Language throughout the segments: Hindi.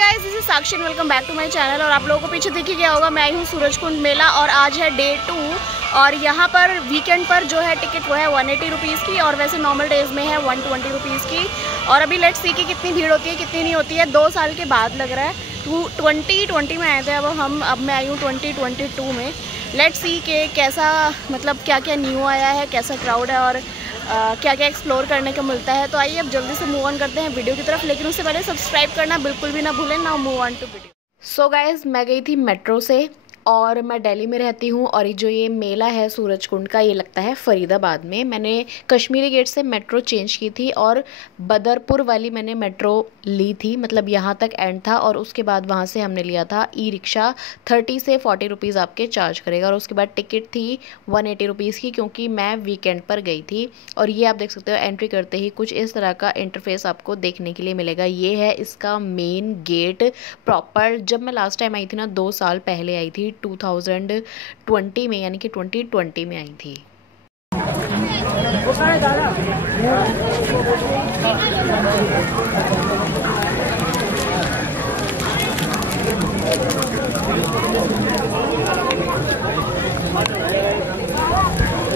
Guys, this is Sakshi, welcome back to my channel. और आप लोगों को पीछे दिख ही गया होगा, मैं आई हूँ सूरजकुंड मेला और आज है डे 2। और यहाँ पर वीकेंड पर जो है टिकट वो है 180 रुपीज़ की और वैसे नॉर्मल डेज में है 120 रुपीज़ की। और अभी लेट्स सी कि कितनी भीड़ होती है कितनी नहीं होती है। 2 साल के बाद लग रहा है, 2020 में आए थे, अब मैं आई हूँ 2022 में। लेट्स सी कि कैसा मतलब क्या क्या न्यू आया है, कैसा क्राउड है और क्या क्या एक्सप्लोर करने को मिलता है। तो आइए अब जल्दी से मूव ऑन करते हैं वीडियो की तरफ, लेकिन उससे पहले सब्सक्राइब करना बिल्कुल भी ना भूलें। Now move on to video. So guys, मैं गई थी मेट्रो से और मैं दिल्ली में रहती हूँ और जो ये मेला है सूरजकुंड का, ये लगता है फरीदाबाद में। मैंने कश्मीरी गेट से मेट्रो चेंज की थी और बदरपुर वाली मैंने मेट्रो ली थी, मतलब यहाँ तक एंड था। और उसके बाद वहाँ से हमने लिया था ई रिक्शा, 30 से 40 रुपीज़ आपके चार्ज करेगा। और उसके बाद टिकट थी 180 रुपीज़ की, क्योंकि मैं वीकेंड पर गई थी। और ये आप देख सकते हो, एंट्री करते ही कुछ इस तरह का इंटरफेस आपको देखने के लिए मिलेगा। ये है इसका मेन गेट प्रॉपर। जब मैं लास्ट टाइम आई थी ना, 2 साल पहले आई थी, 2020 में, यानी कि 2020 में आई थी।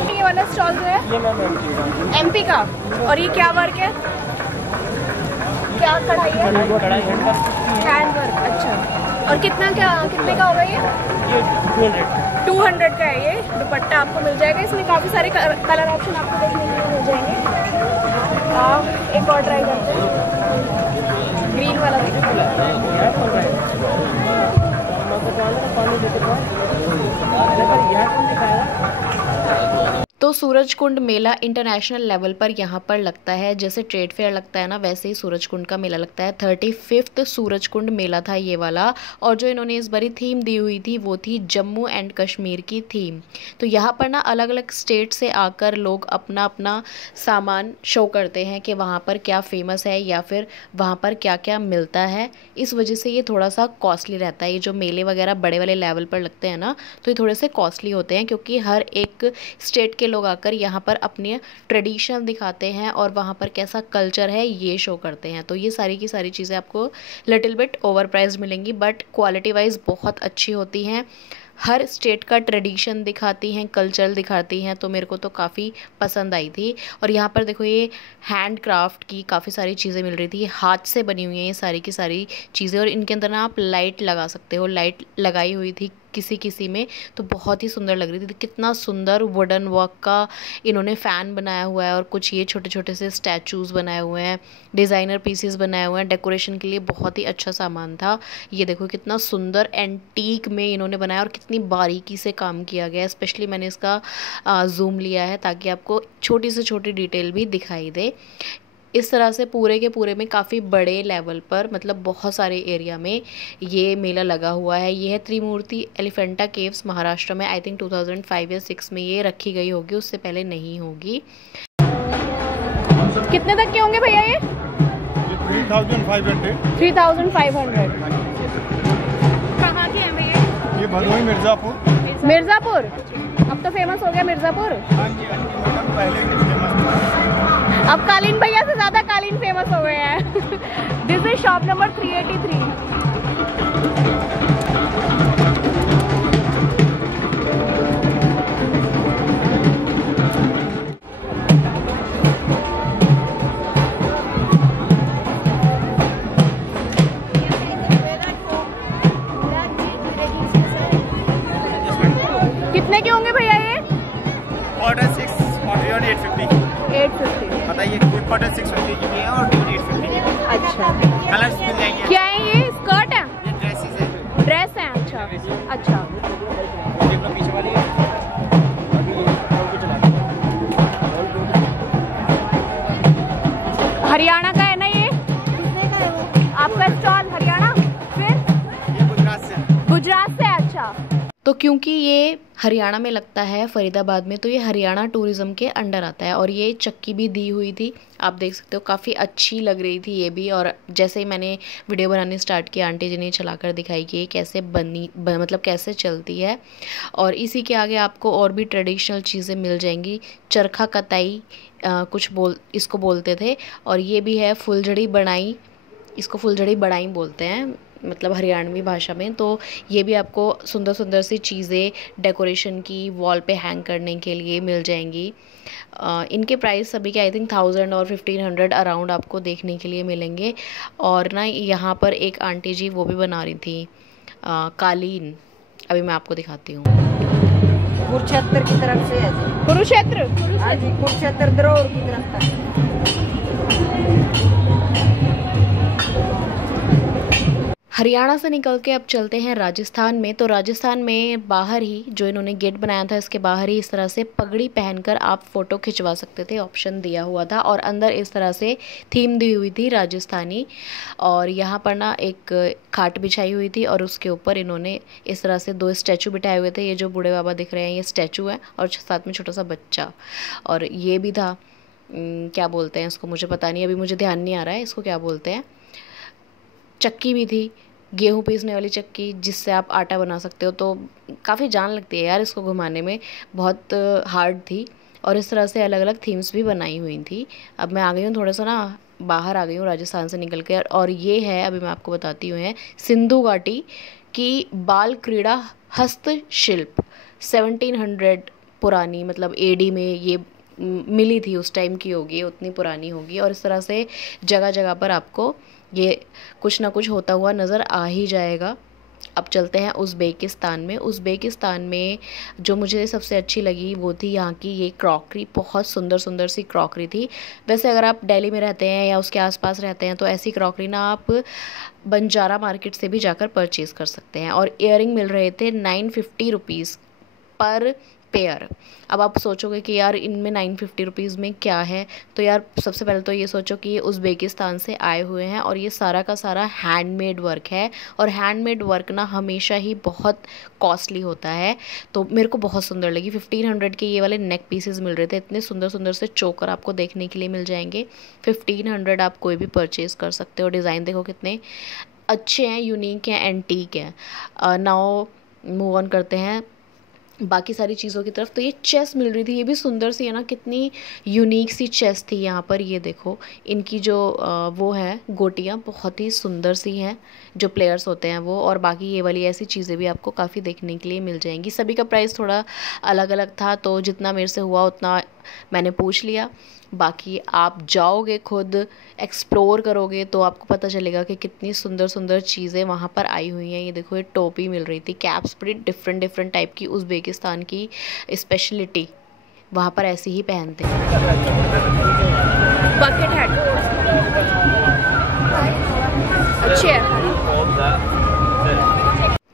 ये वाला स्टॉल जो है ये मैम एमपी का। और ये क्या वर्क है, क्या कढ़ाई है? Hand work. अच्छा, और कितने का होगा ये? 200 का है। ये दुपट्टा आपको मिल जाएगा, इसमें काफ़ी सारे कलर ऑप्शन आपको देखने के लिए मिल जाएंगे। एक और ट्राई करते हैं, ग्रीन वाला। तो सूरजकुंड मेला इंटरनेशनल लेवल पर यहाँ पर लगता है, जैसे ट्रेड फेयर लगता है ना, वैसे ही सूरजकुंड का मेला लगता है। 35वां सूरजकुंड मेला था ये वाला। और जो इन्होंने इस बारी थीम दी हुई थी वो थी जम्मू एंड कश्मीर की थीम। तो यहाँ पर ना अलग अलग स्टेट से आकर लोग अपना अपना सामान शो करते हैं कि वहाँ पर क्या फेमस है या फिर वहाँ पर क्या क्या मिलता है। इस वजह से ये थोड़ा सा कॉस्टली रहता है। ये जो मेले वगैरह बड़े वाले लेवल पर लगते हैं ना, तो ये थोड़े से कॉस्टली होते हैं, क्योंकि हर एक स्टेट के लोग आकर यहाँ पर अपने ट्रेडिशन दिखाते हैं और वहाँ पर कैसा कल्चर है ये शो करते हैं। तो ये सारी की सारी चीज़ें आपको लिटिल बिट ओवर प्राइस्ड मिलेंगी, बट क्वालिटी वाइज बहुत अच्छी होती हैं। हर स्टेट का ट्रेडिशन दिखाती हैं, कल्चर दिखाती हैं, तो मेरे को तो काफ़ी पसंद आई थी। और यहाँ पर देखो, ये हैंड क्राफ्ट की काफ़ी सारी चीज़ें मिल रही थी, हाथ से बनी हुई हैं ये सारी की सारी चीज़ें। और इनके अंदर ना आप लाइट लगा सकते हो, लाइट लगाई हुई थी किसी किसी में, तो बहुत ही सुंदर लग रही थी। कितना सुंदर वुडन वर्क का इन्होंने फ़ैन बनाया हुआ है और कुछ ये छोटे छोटे से स्टैचूज़ बनाए हुए हैं, डिज़ाइनर पीसेस बनाए हुए हैं। डेकोरेशन के लिए बहुत ही अच्छा सामान था। ये देखो कितना सुंदर एंटीक में इन्होंने बनाया और कितनी बारीकी से काम किया गया है। स्पेशली मैंने इसका जूम लिया है ताकि आपको छोटी से छोटी डिटेल भी दिखाई दे। इस तरह से पूरे के पूरे में काफ़ी बड़े लेवल पर, मतलब बहुत सारे एरिया में ये मेला लगा हुआ है। ये है त्रिमूर्ति एलिफेंटा केव्स, महाराष्ट्र में। आई थिंक 2005 या 6 में ये रखी गई होगी, उससे पहले नहीं होगी। कितने तक के होंगे भैया ये? 3500। 3500। कहाँ के हैं भैया? ये भदोही मिर्ज़ापुर। मिर्ज़ापुर अब तो फेमस हो गया मिर्ज़ापुर। हाँ जी, पहले अब कालीन भैया से ज्यादा कालीन फेमस हो गए हैं। This is shop number 383। कितने के होंगे भैया ये? ऑर्डर 6 और 850। 850। बताइए, 650 की भी है और 850 की भी। अच्छा, कलर्स मिल जाएंगे। क्या है ये? स्कर्ट है? ये ड्रेसेस है। ड्रेस है? अच्छा अच्छा। देख लो पीछे वाली है। हरियाणा का है ना ये? किसने का है वो? आपका स्टॉल हरियाणा? फिर ये गुजरात से। गुजरात से। अच्छा, तो क्योंकि ये हरियाणा में लगता है फरीदाबाद में, तो ये हरियाणा टूरिज्म के अंडर आता है। और ये चक्की भी दी हुई थी, आप देख सकते हो, काफ़ी अच्छी लग रही थी ये भी। और जैसे ही मैंने वीडियो बनानी स्टार्ट की, आंटी जी ने चलाकर दिखाई कि ये कैसे मतलब कैसे चलती है। और इसी के आगे आपको और भी ट्रेडिशनल चीज़ें मिल जाएंगी। चरखा कताई इसको बोलते थे। और ये भी है फुलझड़ी बनाई, इसको फुलझड़ी बढ़ाई बोलते हैं। मतलब हरियाणवी भाषा में। तो ये भी आपको सुंदर सुंदर सी चीज़ें डेकोरेशन की वॉल पे हैंग करने के लिए मिल जाएंगी। इनके प्राइस सभी के आई थिंक 1000 और 1500 अराउंड आपको देखने के लिए मिलेंगे। और ना यहाँ पर एक आंटी जी वो भी बना रही थी कालीन, अभी मैं आपको दिखाती हूँ। कुरुक्षेत्र की तरफ से है जी। कुरुक्षेत्र, हाँ जी, कुरुक्षेत्र द्रोह की तरफ का। हरियाणा से निकल के अब चलते हैं राजस्थान में। तो राजस्थान में बाहर ही जो इन्होंने गेट बनाया था, इसके बाहर ही इस तरह से पगड़ी पहनकर आप फ़ोटो खिंचवा सकते थे, ऑप्शन दिया हुआ था। और अंदर इस तरह से थीम दी हुई थी राजस्थानी। और यहाँ पर ना एक खाट बिछाई हुई थी और उसके ऊपर इन्होंने इस तरह से 2 स्टैचू बिठाए हुए थे। ये जो बूढ़े बाबा दिख रहे हैं ये स्टैचू है और साथ में छोटा सा बच्चा। और ये भी था क्या बोलते हैं इसको, मुझे पता नहीं, अभी मुझे ध्यान नहीं आ रहा है इसको क्या बोलते हैं। चक्की भी थी, गेहूँ पीसने वाली चक्की, जिससे आप आटा बना सकते हो। तो काफ़ी जान लगती है यार इसको घुमाने में, बहुत हार्ड थी। और इस तरह से अलग अलग थीम्स भी बनाई हुई थी। अब मैं आ गई हूँ थोड़ा सा ना बाहर आ गई हूँ राजस्थान से निकल कर। और ये है, अभी मैं आपको बताती हूँ, है सिंधु घाटी की बाल क्रीड़ा हस्तशिल्प। 1700 पुरानी, मतलब एडी में ये मिली थी, उस टाइम की होगी, उतनी पुरानी होगी। और इस तरह से जगह जगह पर आपको ये कुछ ना कुछ होता हुआ नज़र आ ही जाएगा। अब चलते हैं उज़्बेकिस्तान में। उज़्बेकिस्तान में जो मुझे सबसे अच्छी लगी वो थी यहाँ की ये क्रॉकरी। बहुत सुंदर सुंदर सी क्रॉकरी थी। वैसे अगर आप दिल्ली में रहते हैं या उसके आसपास रहते हैं तो ऐसी क्रॉकरी ना आप बंजारा मार्केट से भी जाकर परचेज़ कर सकते हैं। और इयरिंग मिल रहे थे 950 रुपीज़ पर पेयर। अब आप सोचोगे कि यार इनमें 950 रुपीज़ में क्या है, तो यार सबसे पहले तो ये सोचो कि ये उज़्बेकिस्तान से आए हुए हैं और ये सारा का सारा हैंडमेड वर्क है। और हैंडमेड वर्क ना हमेशा ही बहुत कॉस्टली होता है। तो मेरे को बहुत सुंदर लगी। 1500 के ये वाले नेक पीसेस मिल रहे थे। इतने सुंदर सुंदर से चोकर आपको देखने के लिए मिल जाएंगे। 1500 आप कोई भी परचेज़ कर सकते हो। डिज़ाइन देखो कितने अच्छे हैं, यूनिक हैं, एंटीक हैं। नाउ मूव ऑन करते हैं बाकी सारी चीज़ों की तरफ। तो ये चेस मिल रही थी, ये भी सुंदर सी है ना, कितनी यूनिक सी चेस थी यहाँ पर। ये देखो इनकी जो वो है गोटियाँ बहुत ही सुंदर सी हैं, जो प्लेयर्स होते हैं वो। और बाकी ये वाली ऐसी चीज़ें भी आपको काफ़ी देखने के लिए मिल जाएंगी। सभी का प्राइस थोड़ा अलग अलग था, तो जितना मेरे से हुआ उतना मैंने पूछ लिया। बाकी आप जाओगे खुद एक्सप्लोर करोगे तो आपको पता चलेगा कि कितनी सुंदर सुंदर चीज़ें वहाँ पर आई हुई हैं। ये देखो ये टोपी मिल रही थी, कैप्स बड़ी डिफरेंट डिफरेंट टाइप की। उज़्बेकिस्तान की स्पेशलिटी, वहाँ पर ऐसी ही पहनते हैं। बकेट हैट अच्छी है,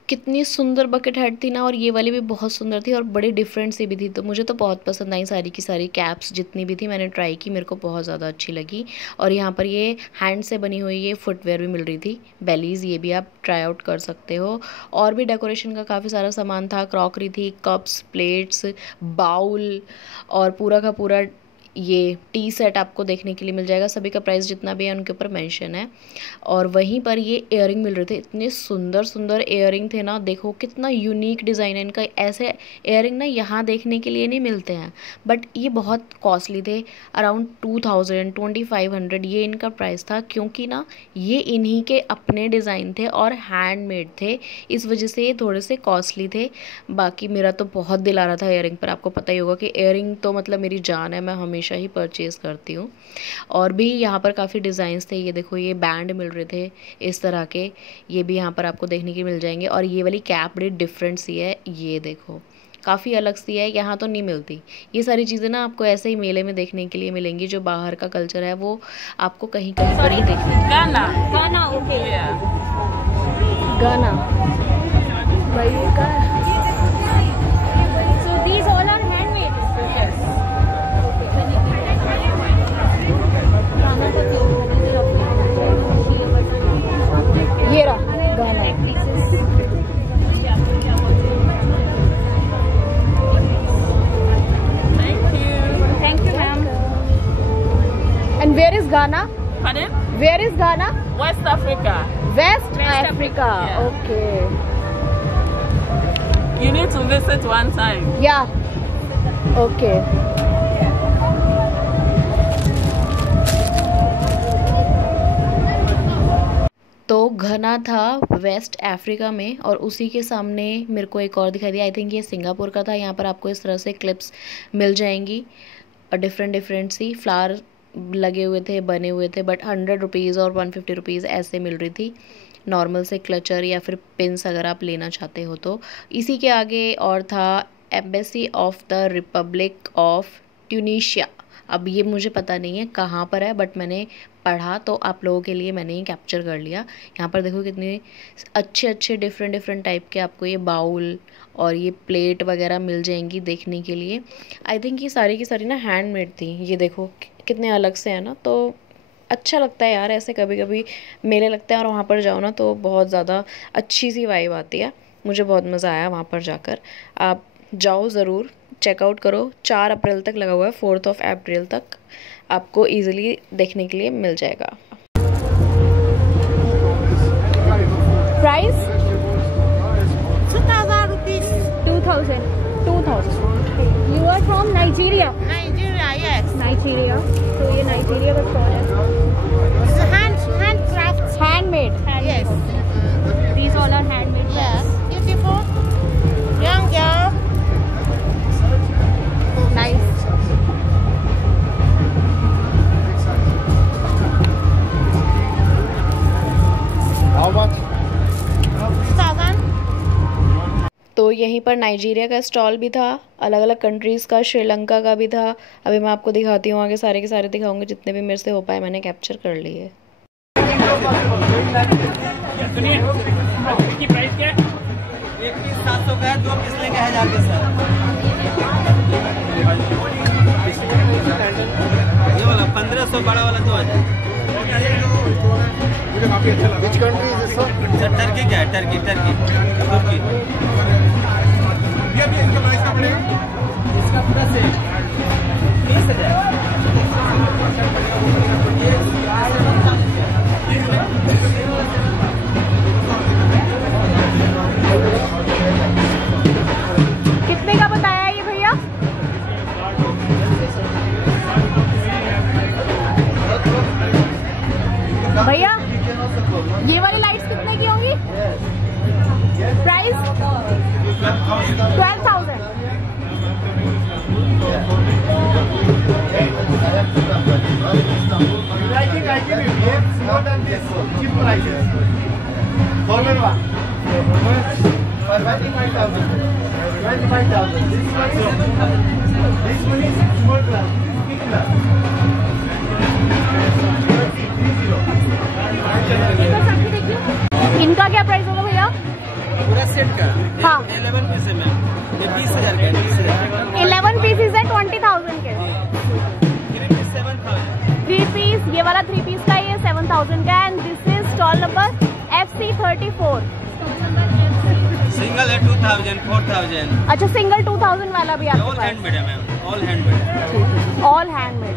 कितनी सुंदर बकेट हेड थी ना। और ये वाली भी बहुत सुंदर थी और बड़ी डिफरेंट सी भी थी। तो मुझे तो बहुत पसंद आई सारी की सारी कैप्स, जितनी भी थी मैंने ट्राई की, मेरे को बहुत ज़्यादा अच्छी लगी। और यहाँ पर ये हैंड से बनी हुई ये फुटवेयर भी मिल रही थी, बेलीज़, ये भी आप ट्राई आउट कर सकते हो। और भी डेकोरेशन का काफ़ी सारा सामान था, क्रॉकरी थी, कप्स, प्लेट्स, बाउल और पूरा का पूरा ये टी सेट आपको देखने के लिए मिल जाएगा। सभी का प्राइस जितना भी है उनके ऊपर मेंशन है। और वहीं पर ये इयरिंग मिल रहे थे, इतने सुंदर सुंदर इयरिंग थे ना। देखो कितना यूनिक डिज़ाइन है इनका। ऐसे इयरिंग ना यहाँ देखने के लिए नहीं मिलते हैं, बट ये बहुत कॉस्टली थे। अराउंड 2000 2500 ये इनका प्राइस था, क्योंकि ना ये इन्हीं के अपने डिज़ाइन थे और हैंडमेड थे, इस वजह से ये थोड़े से कॉस्टली थे। बाकी मेरा तो बहुत दिल आ रहा था इयरिंग पर। आपको पता ही होगा कि इयरिंग तो मतलब मेरी जान है, मैं हमेशा ही परचेज़ करती हूँ। और भी यहाँ पर काफ़ी डिज़ाइंस थे। ये देखो ये बैंड मिल रहे थे इस तरह के, ये भी यहाँ पर आपको देखने के मिल जाएंगे। और ये वाली कैप बड़ी डिफरेंट सी है, ये देखो काफ़ी अलग सी है, यहाँ तो नहीं मिलती। ये सारी चीज़ें ना आपको ऐसे ही मेले में देखने के लिए मिलेंगी। जो बाहर का कल्चर है वो आपको कहीं कहीं पर ही देखने को। गाना गाना ओके गाना भाई का। So these all are handmade. Yes. ये रहा गाना। Thank you, ma'am. And where is Ghana? Pardon? Where is Ghana? West Africa. West Africa. Yeah. Okay. You need to visit one time. Yeah. Okay. तो घना था वेस्ट अफ्रीका में, और उसी के सामने मेरे को एक और दिखाई दिया, आई थिंक ये सिंगापुर का था। यहाँ पर आपको इस तरह से क्लिप्स मिल जाएंगी और डिफरेंट डिफरेंट सी फ्लावर लगे हुए थे, बने हुए थे, बट 100 रुपीज़ और 150 रुपीज़ ऐसे मिल रही थी नॉर्मल से क्लचर या फिर पिंस अगर आप लेना चाहते हो तो। इसी के आगे और था embassy of the Republic of Tunisia. अब ये मुझे पता नहीं है कहाँ पर है, बट मैंने पढ़ा तो आप लोगों के लिए मैंने ये कैप्चर कर लिया। यहाँ पर देखो कितने अच्छे अच्छे डिफरेंट डिफरेंट टाइप के आपको ये बाउल और ये प्लेट वगैरह मिल जाएंगी देखने के लिए। आई थिंक ये सारी की सारी ना हैंडमेड थी। ये देखो कितने अलग से है ना, तो अच्छा लगता है यार ऐसे कभी कभी मेले लगते हैं और वहाँ पर जाओ ना तो बहुत ज़्यादा अच्छी सी वाइब आती है। मुझे बहुत मज़ा आया वहाँ पर जाकर। आप जाओ ज़रूर, चेकआउट करो। 4 अप्रैल तक लगा हुआ है, 4 अप्रैल तक आपको इजीली देखने के लिए मिल जाएगा। Price 2,000 rupees. 2000. You are from Nigeria. Nigeria, yes. Nigeria. तो ये नाइजीरिया का स्टॉल है। It's a handcraft. Handmade. Yes. These all are handmade. Yes. Beautiful. Young girl. Nice. How much? 2,000. तो यहीं पर नाइजीरिया का स्टॉल भी था, अलग अलग कंट्रीज़ का, श्रीलंका का भी था। अभी मैं आपको दिखाती हूँ, आगे सारे के सारे दिखाऊंगी, जितने भी मेरे से हो पाए मैंने कैप्चर कर लिए। इसकी प्राइस क्या है? एक पीस 700 का है, 2 पीस लेंगे 1000 के सर। ये वाला 1500, बड़ा वाला 2000। Which country is this, sir? Sir Turkey क्या है? टर्की तुर्की। इसका पूरा सेट 20,000। कितने का बताया ये भैया? भैया ये वाली लाइट्स कितने की होंगी? Price 12,000। I think I give you more than this cheap prices. Formal one. For 25,000. 25,000. This one is small class. Big class. 30. इनका क्या प्राइस होगा भैया? पूरा सेट का हाँ। 11 पीस है मैम। ये 20,000 का है, 20,000। 11 पीसेज है 20,000 के। 3 पीस 7,000। 3 पीस, ये वाला 3 पीस का ये 7,000 का। And this is stall number FC34। Single है 2,000, 4,000। अच्छा, सिंगल 2,000 वाला भी आपके ऑल पास? हैंडमेड है ma'am, all handmade. All handmade.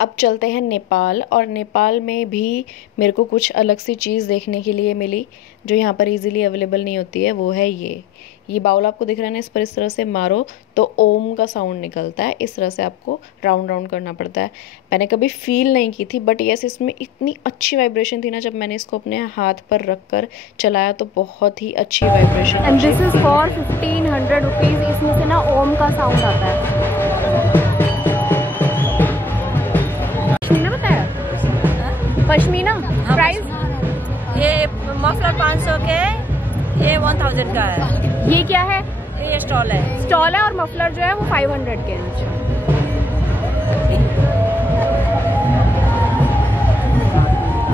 अब चलते हैं नेपाल, और नेपाल में भी मेरे को कुछ अलग सी चीज़ देखने के लिए मिली जो यहाँ पर इजीली अवेलेबल नहीं होती है। वो है ये बाउल आपको दिख रहा है ना, इस पर इस तरह से मारो तो ओम का साउंड निकलता है। इस तरह से आपको राउंड राउंड करना पड़ता है। मैंने कभी फील नहीं की थी, बट यस इसमें इतनी अच्छी वाइब्रेशन थी ना, जब मैंने इसको अपने हाथ पर रख कर चलाया तो बहुत ही अच्छी vibration. And this is for 1,500 rupees. इसमें से ना ओम का साउंड आता है। पश्मीना बताया? पश्मीना प्राइस? ये मफलर 500 के, ये 1000 का है। ये क्या है? ये स्टॉल है। स्टॉल है, और मफलर जो है वो 500 के हैं।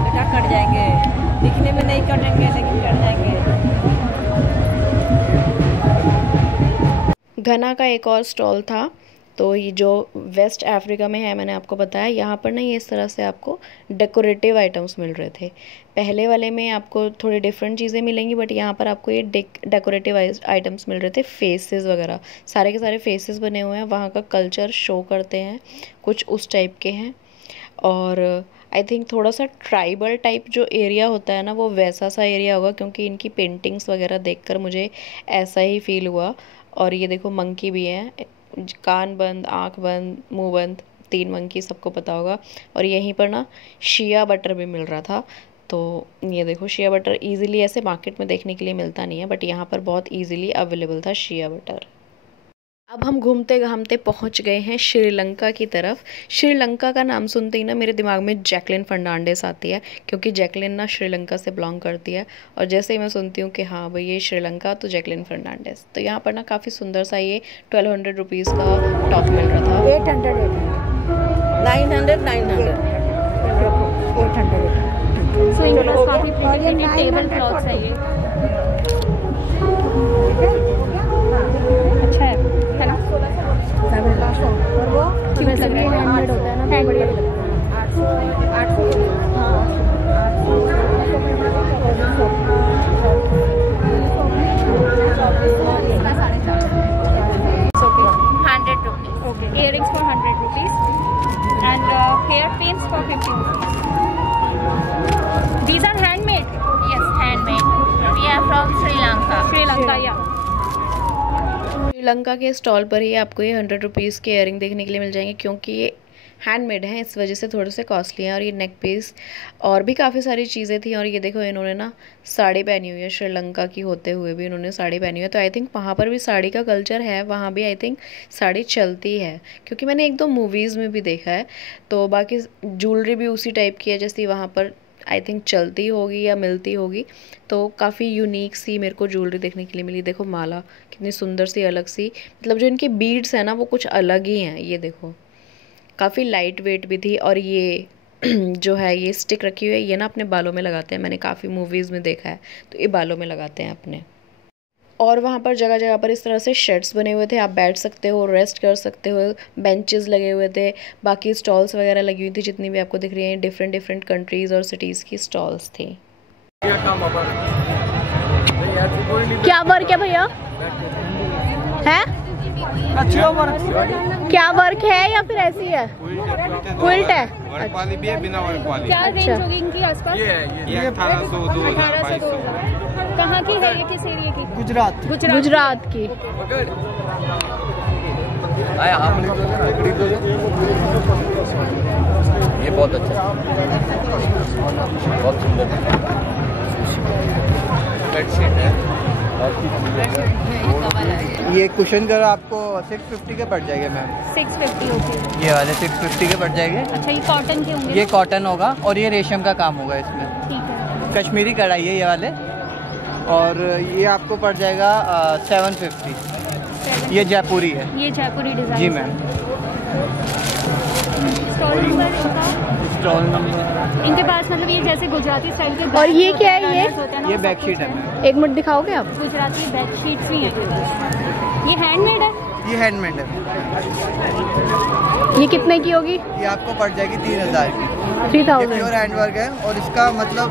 बेटा कट जाएंगे, दिखने में नहीं कटेंगे लेकिन कट जाएंगे। घना का एक और स्टॉल था, तो ये जो वेस्ट अफ्रीका में है मैंने आपको बताया। यहाँ पर ना ये इस तरह से आपको डेकोरेटिव आइटम्स मिल रहे थे। पहले वाले में आपको थोड़ी डिफरेंट चीज़ें मिलेंगी, बट यहाँ पर आपको ये डेकोरेटिव आइटम्स मिल रहे थे। फेसेस वगैरह, सारे के सारे फेसेस बने हुए हैं, वहाँ का कल्चर शो करते हैं, कुछ उस टाइप के हैं। और आई थिंक थोड़ा सा ट्राइबल टाइप जो एरिया होता है ना वो वैसा सा एरिया होगा, क्योंकि इनकी पेंटिंग्स वगैरह देखकर मुझे ऐसा ही फील हुआ। और ये देखो मंकी भी है, कान बंद, आँख बंद, मुँह बंद, 3 मंकी, सबको पता होगा। और यहीं पर ना शिया बटर भी मिल रहा था। तो ये देखो शिया बटर इजीली ऐसे मार्केट में देखने के लिए मिलता नहीं है, बट यहाँ पर बहुत इजीली अवेलेबल था शिया बटर। अब हम घूमते घामते पहुँच गए हैं श्रीलंका की तरफ। श्रीलंका का नाम सुनते ही ना मेरे दिमाग में जैकलिन फर्नांडिस आती है, क्योंकि जैकलिन ना श्रीलंका से बिलोंग करती है। और जैसे ही मैं सुनती हूँ कि हाँ भाई ये श्रीलंका, तो जैकलिन फर्नांडिस। तो यहाँ पर ना काफ़ी सुंदर सा ये 1200 रुपीज़ का टॉप मिल रहा था। 800 सो इनके पास काफी प्रिंटेड टेबल क्लॉथ्स है। ये अच्छा है ना? और वो क्यूट लग रहा है, हैंडमेड होता है ना, बढ़िया लगता है। Okay. Earrings for 100 rupees and hair pins for 50 rupees. These are handmade? Yes, handmade. We are from Sri Lanka. Sri Lanka, yeah. Sri Lanka के स्टॉल पर ही आपको ये 100 रुपीज़ के इयरिंग देखने के लिए मिल जाएंगे, क्योंकि ये हैंडमेड हैं, इस वजह से थोड़े से कॉस्टली हैं। और ये नेक पीस और भी काफ़ी सारी चीज़ें थी। और ये देखो इन्होंने ना साड़ी पहनी हुई है, श्रीलंका की होते हुए भी इन्होंने साड़ी पहनी हुई है। तो आई थिंक वहाँ पर भी साड़ी का कल्चर है, वहाँ भी आई थिंक साड़ी चलती है, क्योंकि मैंने 1-2 मूवीज़ में भी देखा है। तो बाकी ज्वेलरी भी उसी टाइप की है जैसी वहाँ पर आई थिंक चलती होगी या मिलती होगी। तो काफ़ी यूनिक सी मेरे को ज्वेलरी देखने के लिए मिली। देखो माला कितनी सुंदर सी, अलग सी, मतलब जो इनके बीड्स हैं ना वो कुछ अलग ही हैं। ये देखो काफ़ी लाइट वेट भी थी। और ये जो है ये स्टिक रखी हुई है, ये ना अपने बालों में लगाते हैं, मैंने काफ़ी मूवीज़ में देखा है। तो ये बालों में लगाते हैं अपने। और वहाँ पर जगह जगह पर इस तरह से शेड्स बने हुए थे, आप बैठ सकते हो, रेस्ट कर सकते हो, बेंचेस लगे हुए थे, बाकी स्टॉल्स वगैरह लगी हुई थी जितनी भी आपको दिख रही हैं। डिफरेंट कंट्रीज़ और सिटीज़ की स्टॉल्स थी। क्या वर्क है भैया? है क्या वर्क है या फिर ऐसी है? क्विल्ट है। वर्क वाली भी है, बिना वर्क वाली। क्या रेंज होगी इनकी आसपास? ये 1800, 2000, 2200। कहाँ की है ये, किस एरिया की? गुजरात की। ये बहुत अच्छा, बहुत सुंदर बेडशीट है। ये कुशन कर आपको 650 के पड़ जाएंगे मैम। 650 होगी। ये वाले 650 के पड़ जाएंगे। अच्छा ये कॉटन के होंगे? ये कॉटन होगा और ये रेशम का काम होगा इसमें। ठीक है। कश्मीरी कढ़ाई है ये वाले। और ये आपको पड़ जाएगा 750। ये जयपुरी है। ये जयपुरी डिजाइन। जी मैम। स्टॉल नंबर इनके पास मतलब ये जैसे गुजराती स्टाइल के। और ये क्या है? ये बेडशीट है मैम। 1 मिनट दिखाओगे आप? गुजराती बेडशीट्स भी हैं। ये हैंडमेड है? ये हैंडमेड है। ये कितने की होगी? ये आपको पड़ जाएगी 3000 की। 3000। प्योर हैंडवर्क है और इसका मतलब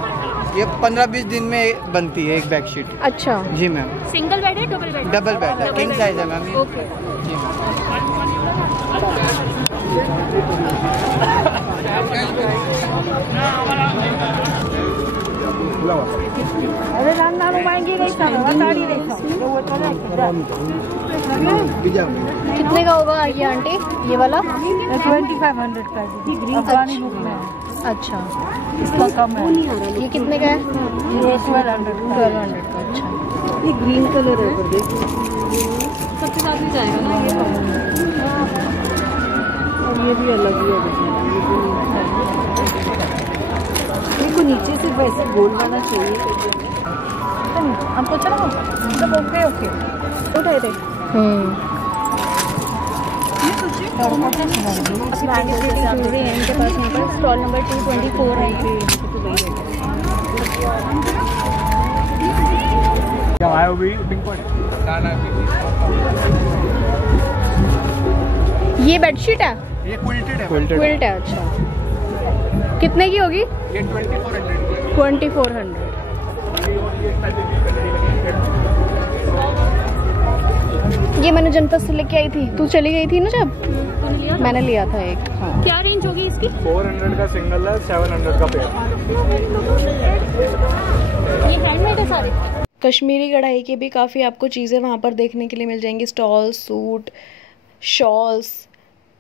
ये 15-20 दिन में बनती है एक बेडशीट। अच्छा जी मैम। सिंगल बेड है, डबल बेड? डबल बेड है, किंग साइज है मैम। ओके। जी मैम। अरे रान्ना घुमाएंगे नहीं साड़ी नहीं। कितने का होगा ये आंटी, ये वाला? 2500 का अफगानी लुक में है। अच्छा इसका कम है। ये कितने का है? ये 1200 का। अच्छा ये ग्रीन कलर है, सबके साथ ही जाएगा ना ये? और ये भी अलग ही है। देखो नीचे से वैसे गोल वाला चाहिए हमको। चलो मतलब ओके उठाए थे। इनके पास यहाँ पर स्टॉल नंबर 224 है। ये बेडशीट है? ये क्विल्टेड है। क्विल्ट है। अच्छा कितने की होगी? ये 2400। 2400। 2 ये मैंने जनपद से लेके आई थी, तू चली गई थी ना जब, मैंने लिया था एक। हाँ। क्या रेंज होगी इसकी? 400 का सिंगल है, 700 का पेयर। ये हैंडमेड है सारे। कश्मीरी कढ़ाई की भी काफ़ी आपको चीज़ें वहाँ पर देखने के लिए मिल जाएंगी। स्टॉल, सूट, शॉल्स,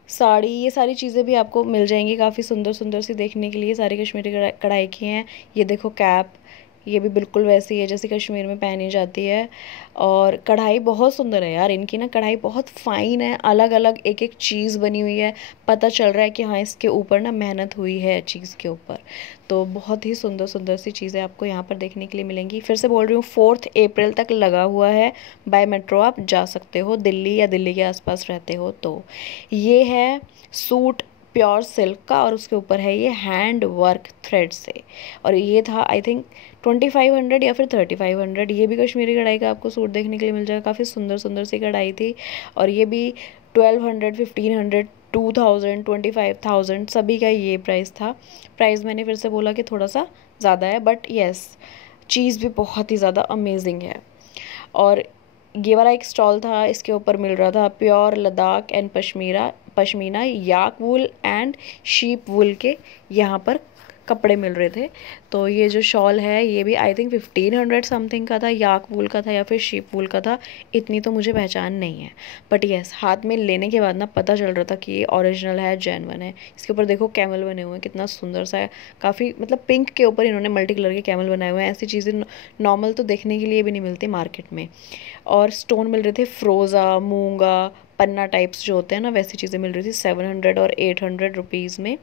साड़ी, ये सारी चीज़ें भी आपको मिल जाएंगी काफ़ी सुंदर सुंदर सी देखने के लिए। सारी कश्मीरी कढ़ाई की हैं। ये देखो कैप, ये भी बिल्कुल वैसी है जैसे कश्मीर में पहनी जाती है। और कढ़ाई बहुत सुंदर है यार इनकी ना, कढ़ाई बहुत फ़ाइन है, अलग अलग एक एक चीज़ बनी हुई है। पता चल रहा है कि हाँ इसके ऊपर ना मेहनत हुई है चीज़ के ऊपर। तो बहुत ही सुंदर सुंदर सी चीज़ें आपको यहाँ पर देखने के लिए मिलेंगी। फिर से बोल रही हूँ 4 अप्रैल तक लगा हुआ है। बाय मेट्रो आप जा सकते हो दिल्ली या दिल्ली के आसपास रहते हो तो। ये है सूट प्योर सिल्क का और उसके ऊपर है ये हैंड वर्क थ्रेड से। और ये था आई थिंक 2500 या फिर 3500। ये भी कश्मीरी कढ़ाई का आपको सूट देखने के लिए मिल जाएगा। काफ़ी सुंदर सुंदर सी कढ़ाई थी। और ये भी 1200, 1500, 2000, 25,000 सभी का ये प्राइस था। प्राइस मैंने फिर से बोला कि थोड़ा सा ज़्यादा है, बट येस चीज़ भी बहुत ही ज़्यादा अमेजिंग है। और ये वाला एक स्टॉल था, इसके ऊपर मिल रहा था pure Ladakh and pashmina, yak wool and sheep wool के यहाँ पर कपड़े मिल रहे थे। तो ये जो शॉल है ये भी आई थिंक 1500 समथिंग का था, याक वुल का था या फिर शीप वुल का था, इतनी तो मुझे पहचान नहीं है। बट येस हाथ में लेने के बाद ना पता चल रहा था कि ये ओरिजिनल है, जेन्युइन है। इसके ऊपर देखो कैमल बने हुए हैं, कितना सुंदर सा है। काफ़ी मतलब पिंक के ऊपर इन्होंने मल्टी कलर के कैमल बनाए हुए हैं। ऐसी चीज़ें नॉर्मल तो देखने के लिए भी नहीं मिलती मार्केट में। और स्टोन मिल रहे थे फ्रोज़ा, मूंगा, पन्ना टाइप्स जो होते हैं ना, वैसी चीज़ें मिल रही थी 700 और 800 रुपीज़ में।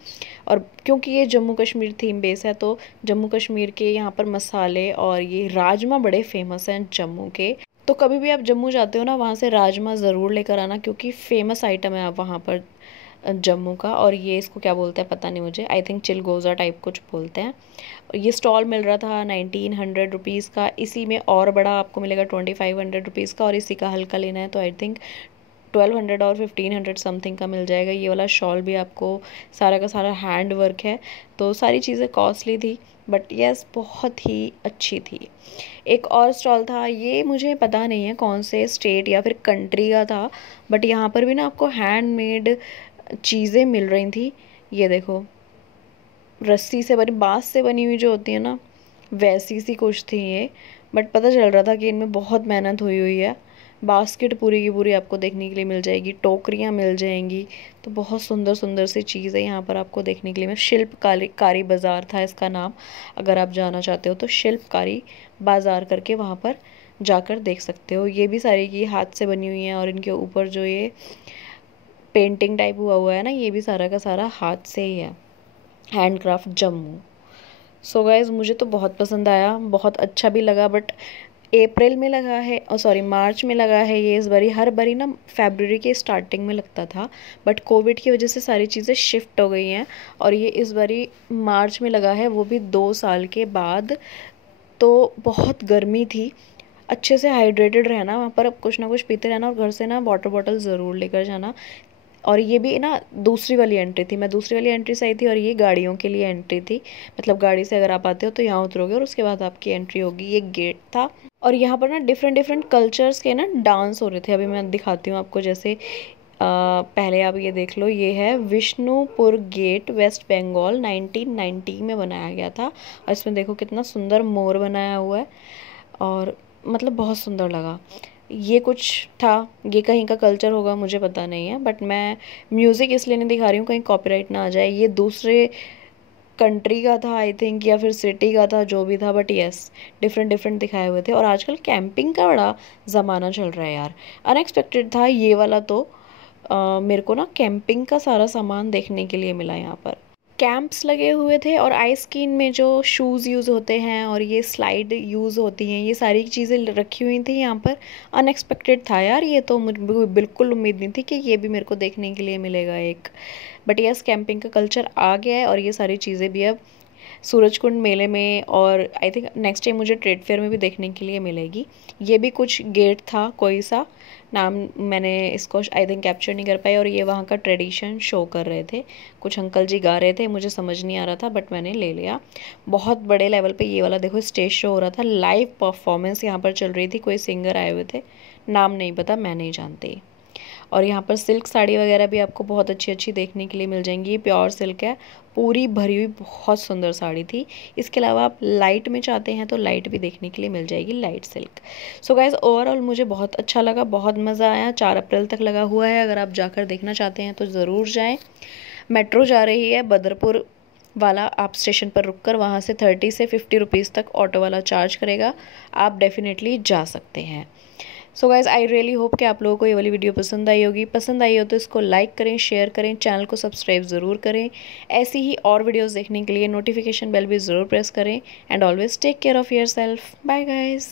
और क्योंकि ये जम्मू कश्मीर थीम बेस है तो जम्मू कश्मीर के यहाँ पर मसाले और ये राजमा बड़े फेमस हैं जम्मू के। तो कभी भी आप जम्मू जाते हो ना वहाँ से राजमा ज़रूर लेकर आना, क्योंकि फेमस आइटम है आप वहाँ पर जम्मू का। और ये इसको क्या बोलते हैं पता नहीं मुझे, आई थिंक चिलगोज़ा टाइप कुछ बोलते हैं। ये स्टॉल मिल रहा था 1900 रुपीज़ का। इसी में और बड़ा आपको मिलेगा 2500 रुपीज़ का। और इसी का हल्का लेना है तो आई थिंक 1200 और 1500 समथिंग का मिल जाएगा। ये वाला शॉल भी आपको सारा का सारा हैंड वर्क है। तो सारी चीज़ें कॉस्टली थी बट यस बहुत ही अच्छी थी। एक और स्टॉल था, ये मुझे पता नहीं है कौन से स्टेट या फिर कंट्री का था, बट यहाँ पर भी ना आपको हैंडमेड चीज़ें मिल रही थी। ये देखो रस्सी से बनी, बाँस से बनी हुई जो होती है ना, वैसी सी कुछ थी ये। बट पता चल रहा था कि इनमें बहुत मेहनत हुई है। बास्केट पूरी की पूरी आपको देखने के लिए मिल जाएगी, टोकरियाँ मिल जाएंगी। तो बहुत सुंदर सुंदर सी चीज़ें यहाँ पर आपको देखने के लिए शिल्पकारी बाज़ार था इसका नाम। अगर आप जाना चाहते हो तो शिल्पकारी बाज़ार करके वहाँ पर जाकर देख सकते हो। ये भी सारी की हाथ से बनी हुई हैं और इनके ऊपर जो ये पेंटिंग टाइप हुआ है ना, ये भी सारा का सारा हाथ से ही है, हैंडक्राफ्ट जम्मू। सो गाइज़ मुझे तो बहुत पसंद आया, बहुत अच्छा भी लगा। बट अप्रैल में लगा है और सॉरी मार्च में लगा है ये। इस बारी हर बारी ना फरवरी के स्टार्टिंग में लगता था, बट कोविड की वजह से सारी चीज़ें शिफ्ट हो गई हैं और ये इस बारी मार्च में लगा है, वो भी 2 साल के बाद। तो बहुत गर्मी थी, अच्छे से हाइड्रेटेड रहना, वहाँ पर कुछ ना कुछ पीते रहना और घर से ना वाटर बॉटल ज़रूर लेकर जाना। और ये भी ना दूसरी वाली एंट्री थी, मैं दूसरी वाली एंट्री से आई थी और ये गाड़ियों के लिए एंट्री थी। मतलब गाड़ी से अगर आप आते हो तो यहाँ उतरोगे और उसके बाद आपकी एंट्री होगी। ये गेट था और यहाँ पर ना डिफरेंट कल्चर्स के ना डांस हो रहे थे। अभी मैं दिखाती हूँ आपको। जैसे पहले आप ये देख लो, ये है विष्णुपुर गेट, वेस्ट बंगाल, 1990 में बनाया गया था। और इसमें देखो कितना सुंदर मोर बनाया हुआ है और मतलब बहुत सुंदर लगा। ये कुछ था, ये कहीं का कल्चर होगा मुझे पता नहीं है, बट मैं म्यूज़िक इसलिए नहीं दिखा रही हूँ कहीं कॉपीराइट ना आ जाए। ये दूसरे कंट्री का था आई थिंक या फिर सिटी का था, जो भी था, बट यस डिफरेंट दिखाए हुए थे। और आजकल कैंपिंग का बड़ा ज़माना चल रहा है यार, अनएक्सपेक्टेड था ये वाला। तो मेरे को ना कैंपिंग का सारा सामान देखने के लिए मिला यहाँ पर। कैंप्स लगे हुए थे और आइस स्कीन में जो शूज़ यूज़ होते हैं और ये स्लाइड यूज़ होती हैं, ये सारी चीज़ें रखी हुई थी यहाँ पर। अनएक्सपेक्टेड था यार ये तो, मुझे बिल्कुल उम्मीद नहीं थी कि ये भी मेरे को देखने के लिए मिलेगा एक। बट यस कैंपिंग का कल्चर आ गया है और ये सारी चीज़ें भी अब सूरजकुंड मेले में और आई थिंक नेक्स्ट टाइम मुझे ट्रेड फेयर में भी देखने के लिए मिलेगी। ये भी कुछ गेट था, कोई सा नाम मैंने इसको आई थिंक कैप्चर नहीं कर पाई। और ये वहाँ का ट्रेडिशन शो कर रहे थे, कुछ अंकल जी गा रहे थे, मुझे समझ नहीं आ रहा था बट मैंने ले लिया। बहुत बड़े लेवल पे ये वाला देखो स्टेज शो हो रहा था, लाइव परफॉर्मेंस यहाँ पर चल रही थी, कोई सिंगर आए हुए थे, नाम नहीं पता, मैं नहीं जानती। और यहाँ पर सिल्क साड़ी वगैरह भी आपको बहुत अच्छी अच्छी देखने के लिए मिल जाएंगी। ये प्योर सिल्क है, पूरी भरी हुई बहुत सुंदर साड़ी थी। इसके अलावा आप लाइट में चाहते हैं तो लाइट भी देखने के लिए मिल जाएगी, light silk. So guys overall मुझे बहुत अच्छा लगा, बहुत मज़ा आया। 4 अप्रैल तक लगा हुआ है, अगर आप जाकर देखना चाहते हैं तो ज़रूर जाएँ। मेट्रो जा रही है बदरपुर वाला, आप स्टेशन पर रुककर वहाँ से 30 से 50 रुपीज़ तक ऑटो वाला चार्ज करेगा, आप डेफिनेटली जा सकते हैं। So guys I really hope कि आप लोगों को ये वाली वीडियो पसंद आई होगी। पसंद आई हो तो इसको लाइक करें, शेयर करें, चैनल को सब्सक्राइब ज़रूर करें। ऐसी ही और वीडियोस देखने के लिए नोटिफिकेशन बेल भी ज़रूर प्रेस करें। And always take care of yourself. Bye guys.